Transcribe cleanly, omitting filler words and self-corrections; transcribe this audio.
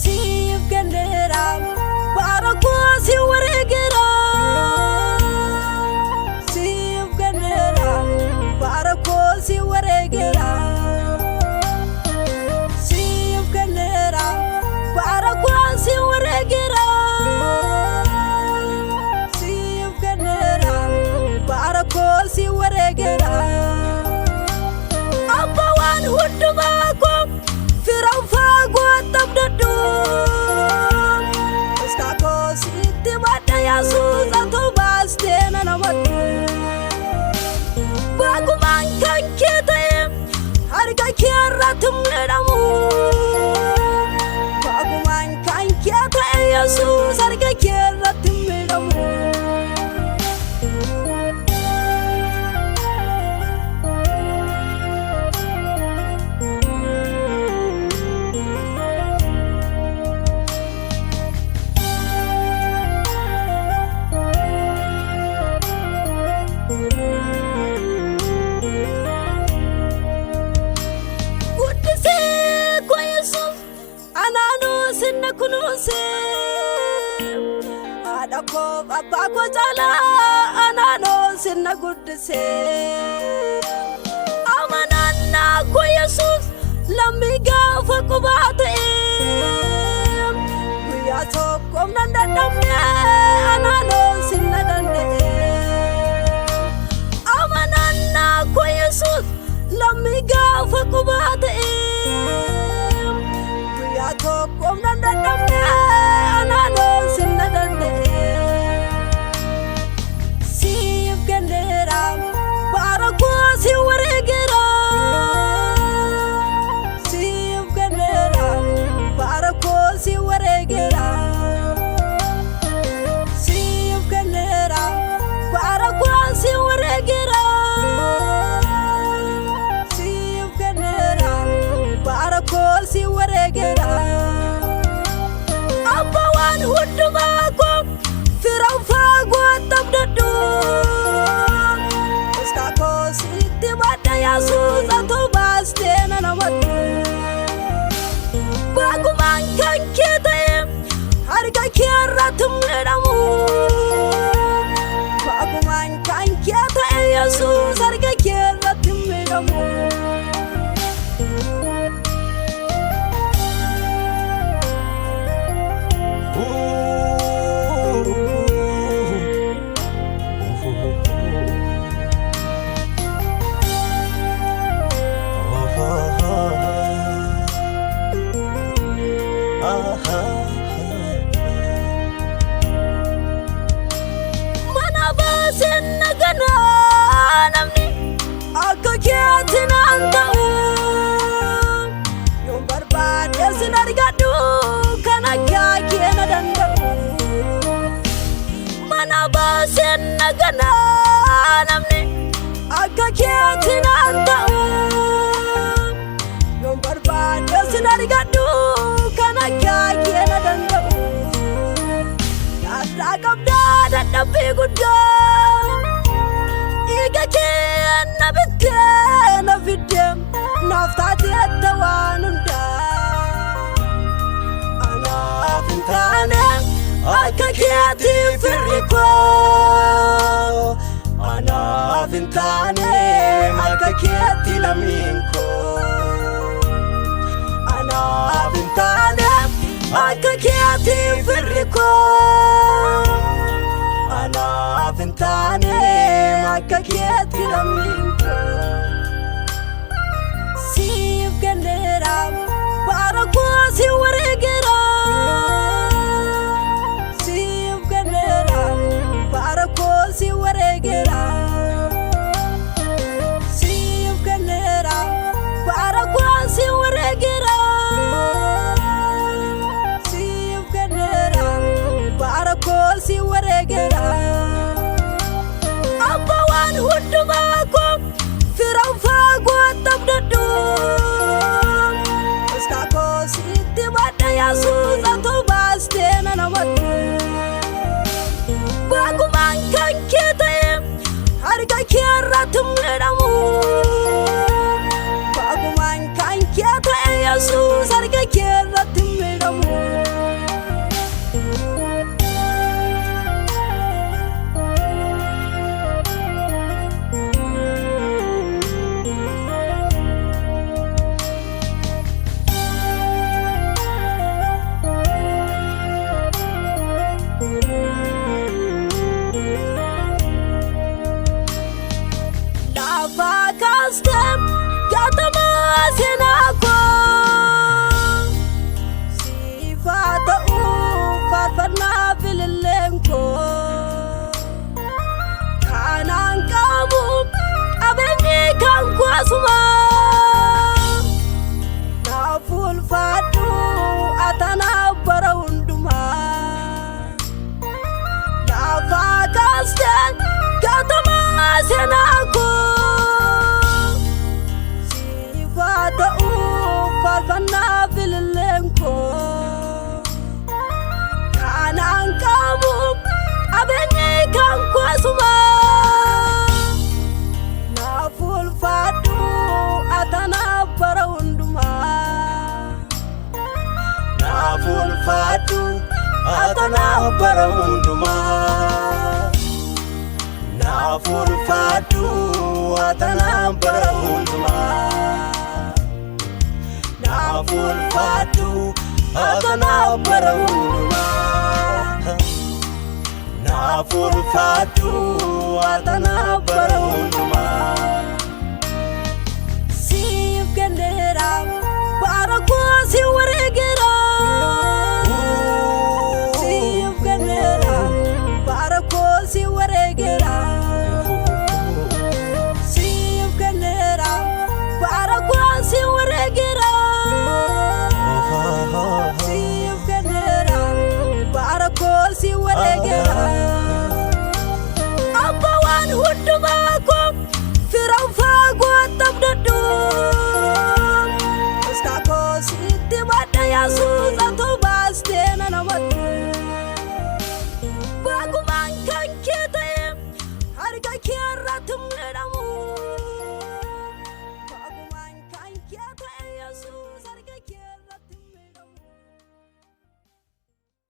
Sif ganderam barako si waregera Sif ganderam barako si waregera Sif ganderam barako si waregera Sif ganderam barako si waregera Abawan hudumako Firau fago tabdadu Skako siti badaya suzato bastena namatu Bagu mankan kitaim Harga kiratum ledamu Bagu mankan kitaim Yesus harga kiratum ledamu Adako abako jala anano sinna gudse amanana ko Yesus lamiga fakubate kuya tokom nanda damne anano sinna dande amanana ko Yesus lamiga fakubate kuya tokom nanda damne anano sinna dande Si waregera Sif ganderam barako si waregera Sif ganderam barako si waregera Sif ganderam barako si waregera Abawan hudumako Firau fago tabdadu Suzato bastena namatu Bagu mankan kitaim Harga kiratum ledamu Bagu mankan kitaim Yesus harga kiratum ledamu Ana vintane makaketi laminko Ana vintane makaketi firiko Ana vintane makaketi laminko Sif ganderam barako si waregera Sif ganderam barako si waregera Sif ganderam barako si waregera Sif ganderam barako si waregera Abawan hudumako lafa kaastem gatama senako sifata farfana billenko kanan kamu abeni kan kwasuma naful fatu atana barunduma lafa kaastem gatama senako sifata farfana billenko kanan kamu abeni kan kwasuma naful fatu atana barunduma naful fatu atana barunduma naful fatu atana barunduma naful fatu atana barunduma naful fatu atana barunduma sif genera barako si waregera sif genera barako si waregera sif genera barako si waregera sif genera barako si waregera abawan hudumako firaufa tabdadu skako sitti bada yasu zatuba